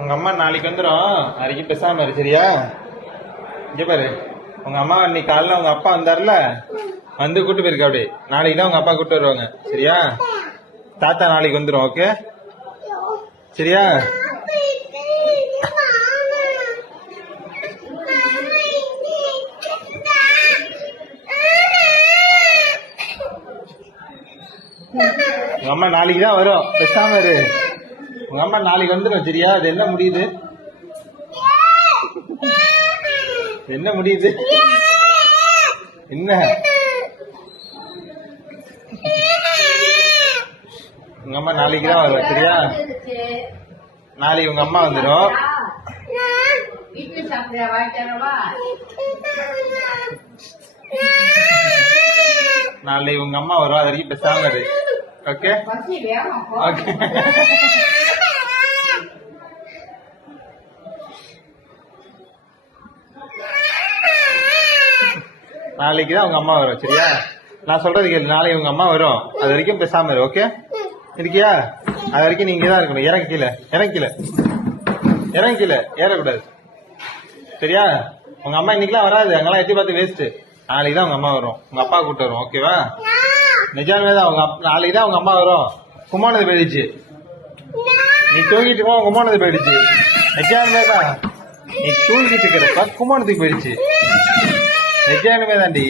உங்க அம்மா நாளைக்கு வந்துடும். நாளைக்கு பேசாம இரு சரியா? இங்க பாரு, உங்க அம்மா இன்னைக்கு காலைல உங்க அப்பா வந்தாருல, வந்து கூட்டு போயிருக்க. அப்படி நாளைக்கு தான் உங்க அப்பா கூட்டு வருவாங்க சரியா? தாத்தா நாளைக்கு வந்துடும். ஓகே சரியா? உங்க அம்மா நாளைக்கு தான் வரும், பேசாம இரு. உங்க அம்மா நாளைக்கு வந்துடும் சரியா? அது என்ன முடியுது? என்ன முடியுது? என்ன? உங்க அம்மா நாளைக்கு தான் வரும் சரியா? நாளைக்கு உங்க அம்மா வந்துடும். நாளைக்கு உங்க அம்மா வரும், அது வரைக்கும் பேசாம இரு. Okay okay. நாளைக்கு தான் உங்க அம்மா வரும் சரியா? நான் சொல்றது கேளு, நாளைக்கு உங்க அம்மா வரும், அது வரைக்கும் பேசாம இரு. ஓகே இருக்கியா? அது வரைக்கும் நீங்க தான் இருக்கணும். இறங்க கீழே, இறங்க கீழே, இறங்க கீழே, ஏறக்கூடாது சரியா? உங்க அம்மா இன்னைக்கெல்லாம் வராது, அங்கெல்லாம் எட்டி பார்த்து வேஸ்ட். நாளைக்கு தான் உங்க அம்மா வரும், உங்க அப்பா கூட்டு வரும். ஓகேவா? நிஜாமே தான் உங்க நாளைக்கு தான் உங்க அம்மா வரும். கும்மானது போயிடுச்சு, நீ தூங்கிட்டு போ, கும்மானது போயிடுச்சு. நிஜாமே தான், நீ தூங்கிட்டு இருக்கிறப்ப கும்மானத்துக்கு போயிடுச்சு. நிஜாமே தாண்டி.